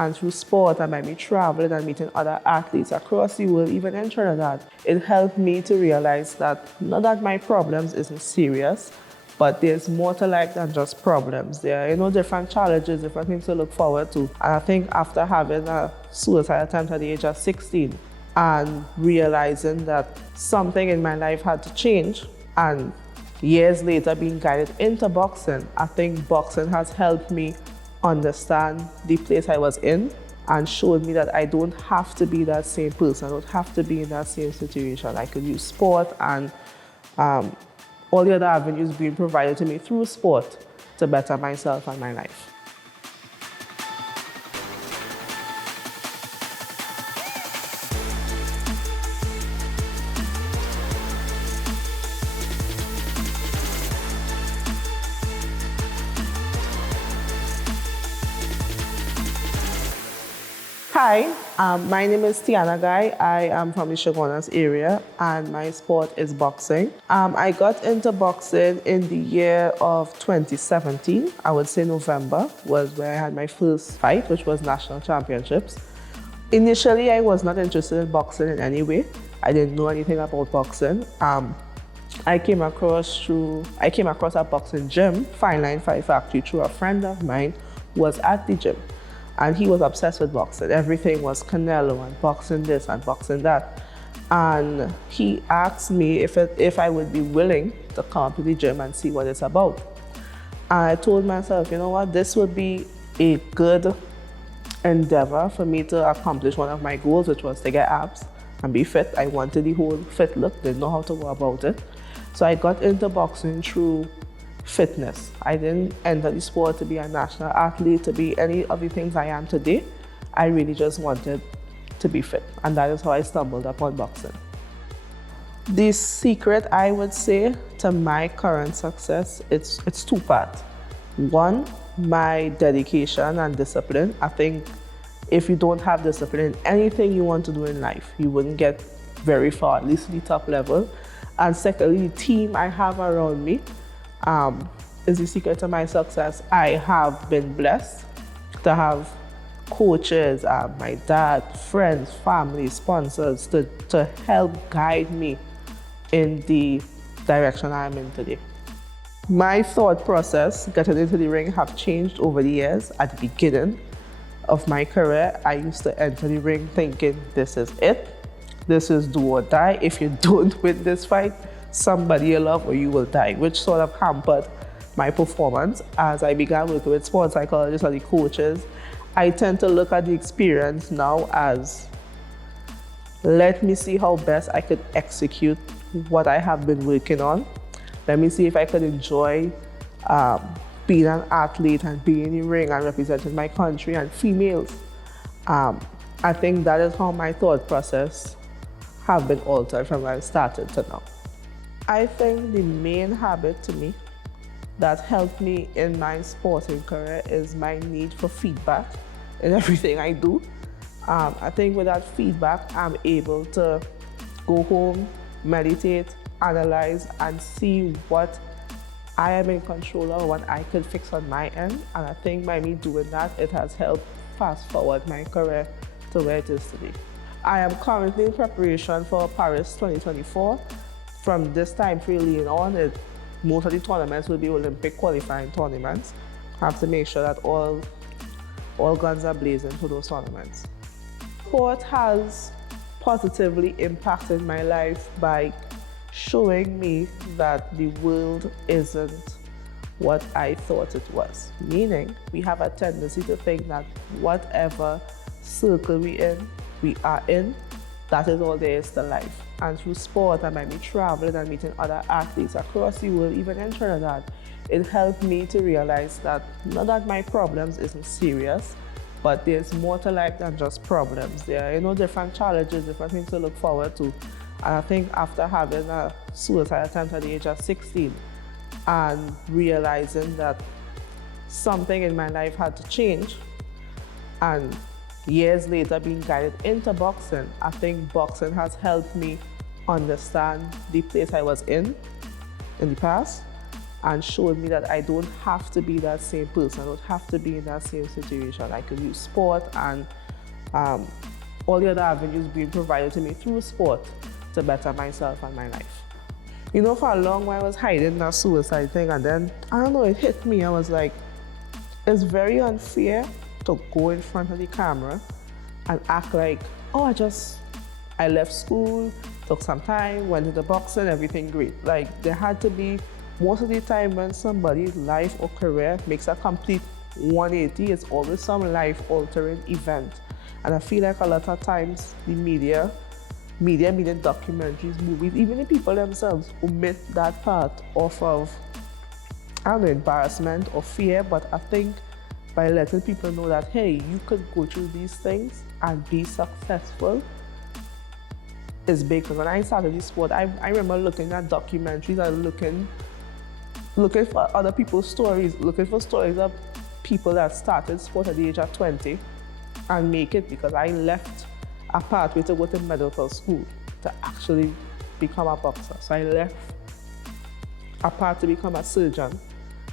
And through sport and by me traveling and meeting other athletes across the world, even in Trinidad, it helped me to realize that not that my problems isn't serious, but there's more to life than just problems. There are, different challenges, different things to look forward to. And I think after having a suicide attempt at the age of 16 and realizing that something in my life had to change, and years later being guided into boxing, I think boxing has helped me understand the place I was in and showed me that I don't have to be that same person. I don't have to be in that same situation. I could use sport and all the other avenues being provided to me through sport to better myself and my life. Hi, my name is Tiana Guy. I am from the Chaguanas area and my sport is boxing. I got into boxing in the year of 2017. I would say November was where I had my first fight, which was national championships. Initially, I was not interested in boxing in any way. I didn't know anything about boxing. I came across a boxing gym, Fine Line Fight Factory, through a friend of mine who was at the gym. And he was obsessed with boxing. Everything was Canelo and boxing this and boxing that. And he asked me if I would be willing to come to the gym and see what it's about. And I told myself, you know what, this would be a good endeavor for me to accomplish one of my goals, which was to get abs and be fit. I wanted the whole fit look, didn't know how to go about it. So I got into boxing through fitness. I didn't enter the sport to be a national athlete, to be any of the things I am today. I really just wanted to be fit, and that is how I stumbled upon boxing. The secret, I would say, to my current success, it's two-part. One, my dedication and discipline. I think if you don't have discipline in anything you want to do in life, you wouldn't get very far, at least the top level. And secondly, the team I have around me is the secret to my success. I have been blessed to have coaches, my dad, friends, family, sponsors to help guide me in the direction I'm in today. My thought process getting into the ring have changed over the years. At the beginning of my career, I used to enter the ring thinking, this is it. This is do or die. If you don't win this fight, somebody you love or you will die, which sort of hampered my performance. As I began working with sports psychologists and the coaches, I tend to look at the experience now as, let me see how best I could execute what I have been working on. Let me see if I could enjoy being an athlete and being in the ring and representing my country and females. I think that is how my thought process have been altered from when I started to now. I think the main habit to me that helped me in my sporting career is my need for feedback in everything I do. I think with that feedback, I'm able to go home, meditate, analyze, and see what I am in control of, what I could fix on my end. And I think by me doing that, it has helped fast forward my career to where it is today. I am currently in preparation for Paris 2024. From this time really on, most of the tournaments will be Olympic qualifying tournaments. I have to make sure that all guns are blazing for those tournaments. Sport has positively impacted my life by showing me that the world isn't what I thought it was. Meaning, we have a tendency to think that whatever circle we are in, that is all there is to life. And through sport and by me traveling and meeting other athletes across the world, even in Trinidad, it helped me to realize that not that my problems isn't serious, but there's more to life than just problems. There are different challenges, different things to look forward to. And I think after having a suicide attempt at the age of 16 and realizing that something in my life had to change, and years later being guided into boxing, I think boxing has helped me understand the place I was in the past and showed me that I don't have to be that same person. I don't have to be in that same situation. I could use sport and all the other avenues being provided to me through sport to better myself and my life. You know, for a long while I was hiding that suicide thing, and then, I don't know, it hit me. I was like, it's very unfair to go in front of the camera and act like, oh, I left school, took some time, went into boxing, everything great. Like, there had to be, most of the time when somebody's life or career makes a complete 180, it's always some life-altering event. And I feel like a lot of times the media meaning documentaries, movies, even the people themselves omit that part off of, I don't know, embarrassment or fear, but I think by letting people know that, hey, you could go through these things and be successful is big. Because when I started this sport, I remember looking at documentaries and looking for other people's stories, looking for stories of people that started sport at the age of 20 and make it, because I left a pathway to go to medical school to actually become a boxer. So I left a path to become a surgeon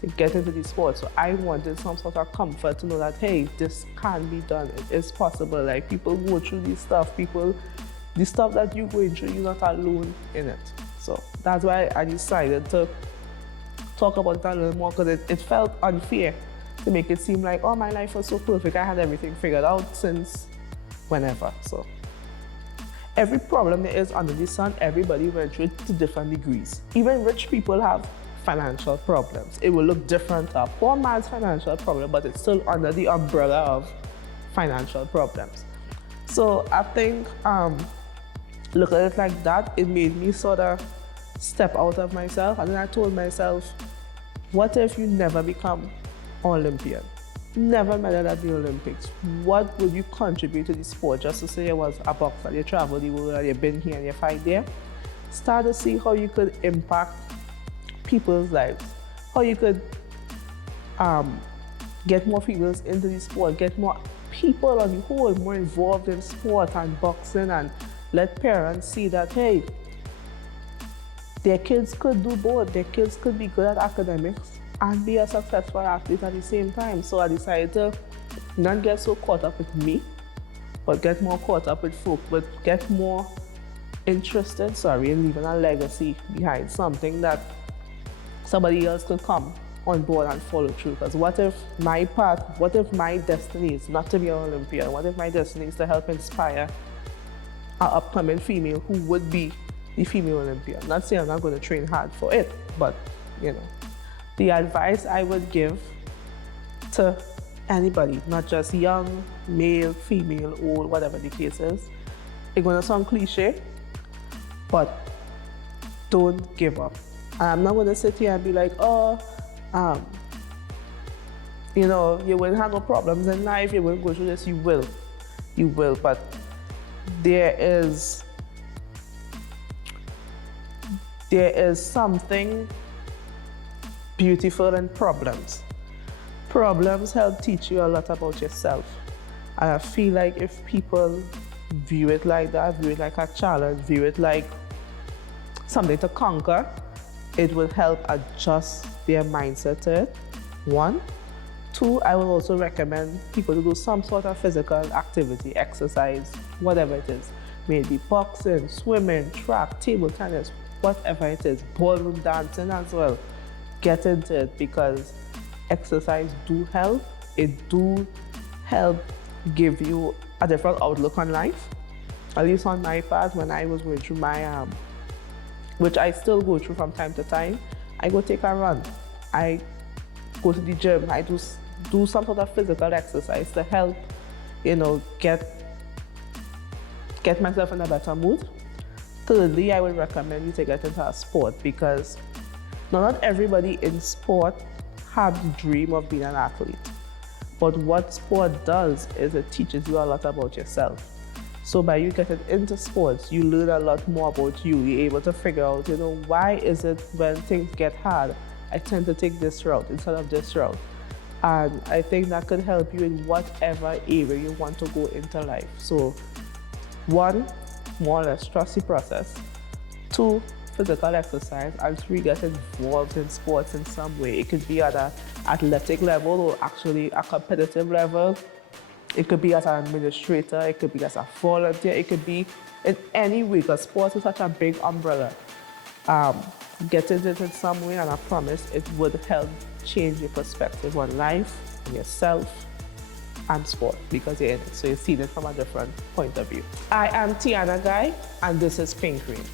to get into the sport. So I wanted some sort of comfort to know that, hey, this can be done. It is possible. Like, people go through this stuff. The stuff that you're going through, you're not alone in it. So that's why I decided to talk about it a little more, because it felt unfair to make it seem like, oh, my life was so perfect. I had everything figured out since whenever. So every problem there is under the sun, everybody went through it to different degrees. Even rich people have financial problems. It will look different to a poor man's financial problem, but it's still under the umbrella of financial problems. So I think look at it like that, it made me sort of step out of myself. And then I told myself, what if you never become Olympian? Never medal at the Olympics. What would you contribute to the sport? Just to say you was a boxer, you traveled the world, you've been here and you fight there. Start to see how you could impact people's lives, how you could get more females into the sport, get more people on the whole more involved in sport and boxing, and let parents see that, hey, their kids could do both. Their kids could be good at academics and be a successful athlete at the same time. So I decided to not get so caught up with me, but get more caught up with folk, but get more interested, in leaving a legacy behind, something that somebody else could come on board and follow through. Because what if my destiny is not to be an Olympian? What if my destiny is to help inspire an upcoming female who would be the female Olympian? Not saying I'm not going to train hard for it, but the advice I would give to anybody, not just young, male, female, old, whatever the case is, it's going to sound cliche, but don't give up. I'm not going to sit here and be like, oh, you won't have no problems in life, you won't go through this. You will, but there is something beautiful in problems. Problems help teach you a lot about yourself. And I feel like if people view it like that, view it like a challenge, view it like something to conquer, it will help adjust their mindset to it, 1. 2, I will also recommend people to do some sort of physical activity, exercise, whatever it is. Maybe boxing, swimming, track, table tennis, whatever it is, ballroom dancing as well. Get into it, because exercise do help. It do help give you a different outlook on life. At least on my part, when I was going through my, which I still go through from time to time, I go take a run. I go to the gym. I do some sort of physical exercise to help, get myself in a better mood. Thirdly, I would recommend you to get into a sport, because not everybody in sport have the dream of being an athlete. But what sport does is it teaches you a lot about yourself. So by you getting into sports, you learn a lot more about you. You're able to figure out, why is it when things get hard, I tend to take this route instead of this route. And I think that could help you in whatever area you want to go into life. So 1, more or less trust the process. 2, physical exercise and to really get involved in sports in some way. It could be at an athletic level or actually a competitive level. It could be as an administrator, it could be as a volunteer, it could be in any way, because sports is such a big umbrella. Get into it in some way, and I promise it would help change your perspective on life, on yourself, and sport, because you're in it. So you're seeing it from a different point of view. I am Tiana Guy, and this is Pink Cream.